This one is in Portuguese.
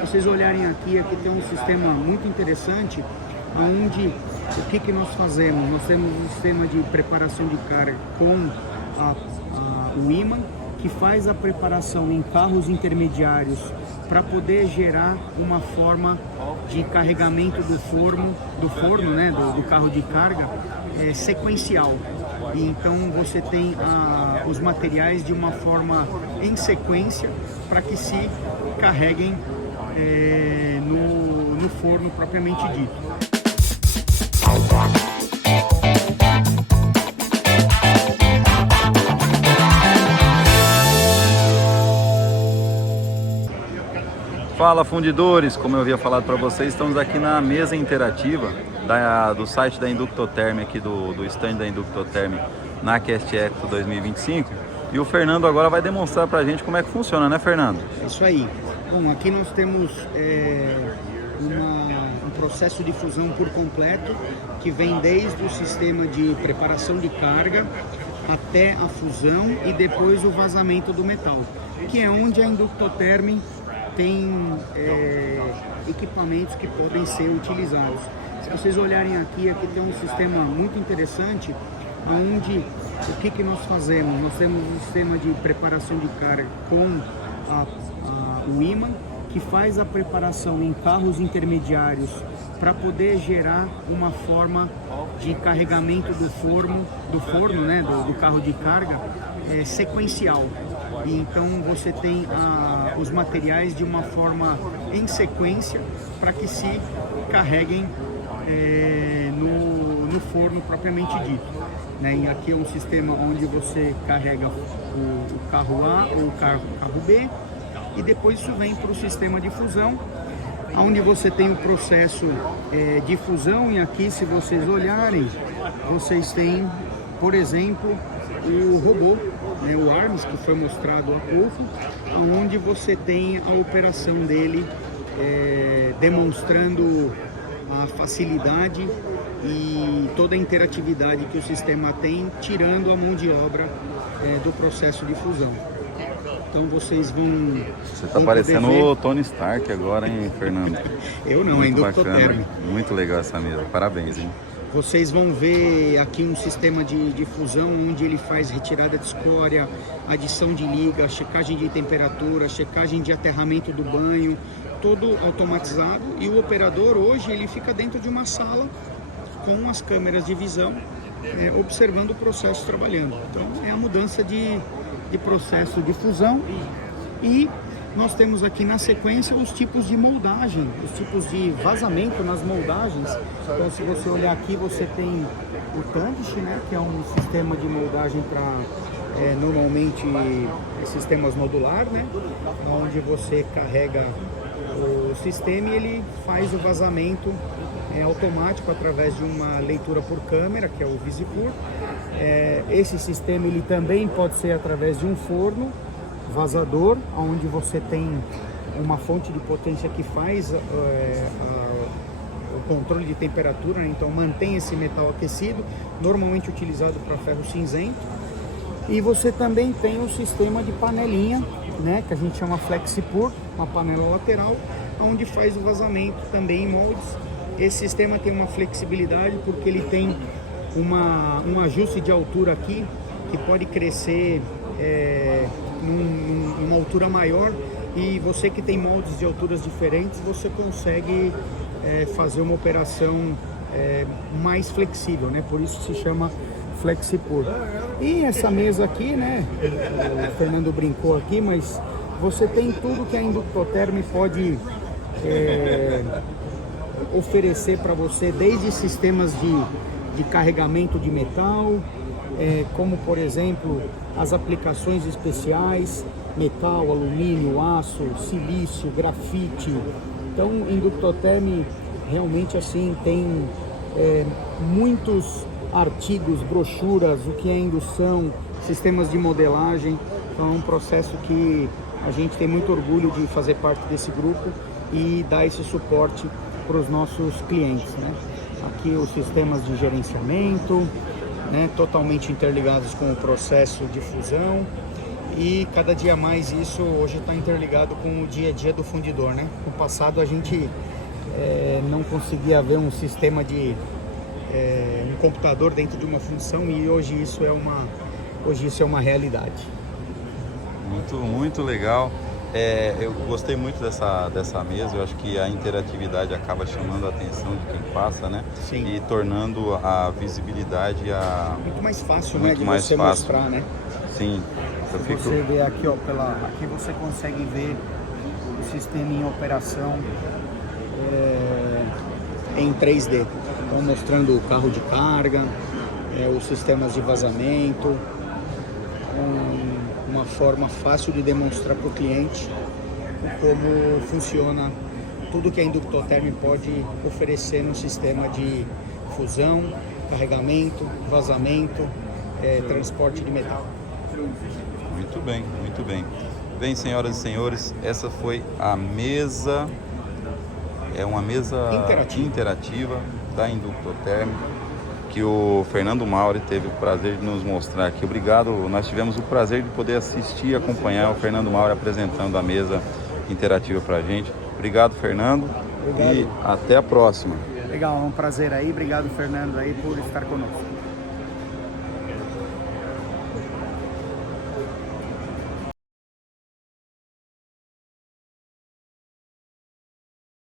vocês olharem aqui tem um sistema muito interessante, onde o que nós fazemos? Nós temos um sistema de preparação de carga com o ímã, que faz a preparação em carros intermediários para poder gerar uma forma de carregamento do forno, né, do carro de carga sequencial. E então você tem os materiais de uma forma em sequência para que se carreguem no forno propriamente dito. Fala, fundidores, como eu havia falado para vocês, estamos aqui na mesa interativa do site da Inductotherm, aqui do stand da Inductotherm na Cast Expo 2025, e o Fernando agora vai demonstrar para a gente como é que funciona, né, Fernando? É isso aí. Bom, aqui nós temos um processo de fusão por completo, que vem desde o sistema de preparação de carga até a fusão e depois o vazamento do metal, que é onde a Inductotherm tem equipamentos que podem ser utilizados. Se vocês olharem aqui tem um sistema muito interessante, onde o que nós fazemos? Nós temos um sistema de preparação de carga com o ímã, que faz a preparação em carros intermediários para poder gerar uma forma de carregamento do forno, né, do carro de carga sequencial. E então você tem os materiais de uma forma em sequência para que se carreguem no forno propriamente dito, né? E aqui é um sistema onde você carrega o carro A ou o carro B, e depois isso vem para o sistema de fusão, onde você tem o processo de fusão. E aqui, se vocês olharem, vocês têm, por exemplo, o robô, né, o ARMS, que foi mostrado há pouco, onde você tem a operação dele demonstrando a facilidade e toda a interatividade que o sistema tem, tirando a mão de obra do processo de fusão. Então vocês vão... Você está parecendo o Tony Stark agora, hein, Fernando? Eu não, muito Inductotherm. bacana, muito legal essa mesa, parabéns, hein? Vocês vão ver aqui um sistema de fusão, onde ele faz retirada de escória, adição de liga, checagem de temperatura, checagem de aterramento do banho, todo automatizado. E o operador hoje ele fica dentro de uma sala com as câmeras de visão, observando o processo trabalhando. Então é a mudança de processo de fusão. E nós temos aqui na sequência os tipos de moldagem, os tipos de vazamento nas moldagens. Então, se você olhar aqui, você tem o Tundish, né, que é um sistema de moldagem para normalmente sistemas modular, né, onde você carrega o sistema e ele faz o vazamento automático através de uma leitura por câmera, que é o VisiPur. Esse sistema ele também pode ser através de um forno vazador, onde você tem uma fonte de potência que faz o controle de temperatura, né? Então mantém esse metal aquecido, normalmente utilizado para ferro cinzento. E você também tem o sistema de panelinha, né, que a gente chama FlexiPur, uma panela lateral, onde faz o vazamento também em moldes. Esse sistema tem uma flexibilidade porque ele tem um ajuste de altura aqui, que pode crescer numa altura maior, e você que tem moldes de alturas diferentes, você consegue fazer uma operação mais flexível, né? Por isso se chama FlexiPur. E essa mesa aqui, né, o Fernando brincou aqui, mas você tem tudo que a Inductotherm pode oferecer para você, desde sistemas de carregamento de metal, como por exemplo as aplicações especiais, metal, alumínio, aço, silício, grafite. Então, Inductotherm realmente assim tem muitos artigos, brochuras, o que é indução, sistemas de modelagem. Então é um processo que a gente tem muito orgulho de fazer parte desse grupo e dar esse suporte para os nossos clientes, né? Aqui os sistemas de gerenciamento, né, totalmente interligados com o processo de fusão. E cada dia mais isso hoje está interligado com o dia a dia do fundidor, né? No passado a gente não conseguia ver um sistema de um computador dentro de uma função, e hoje isso é uma realidade. Muito legal. Eu gostei muito dessa mesa. Eu acho que a interatividade acaba chamando a atenção de quem passa, né? Sim. E tornando a visibilidade muito mais fácil, muito né, de mais você fácil. mostrar, né? Sim. Você vê aqui, ó, aqui você consegue ver o sistema em operação em 3D. Então, mostrando o carro de carga, os sistemas de vazamento, uma forma fácil de demonstrar para o cliente como funciona tudo que a Inductoterm pode oferecer no sistema de fusão, carregamento, vazamento, transporte de metal. Muito bem, muito bem. Bem, senhoras e senhores, essa foi a mesa, uma mesa interativa da Inductoterm, que o Fernando Mauri teve o prazer de nos mostrar aqui. Obrigado, nós tivemos o prazer de poder assistir e acompanhar o Fernando Mauri apresentando a mesa interativa para a gente. Obrigado, Fernando. Obrigado. E até a próxima. Legal, é um prazer aí. Obrigado, Fernando, aí, por estar conosco.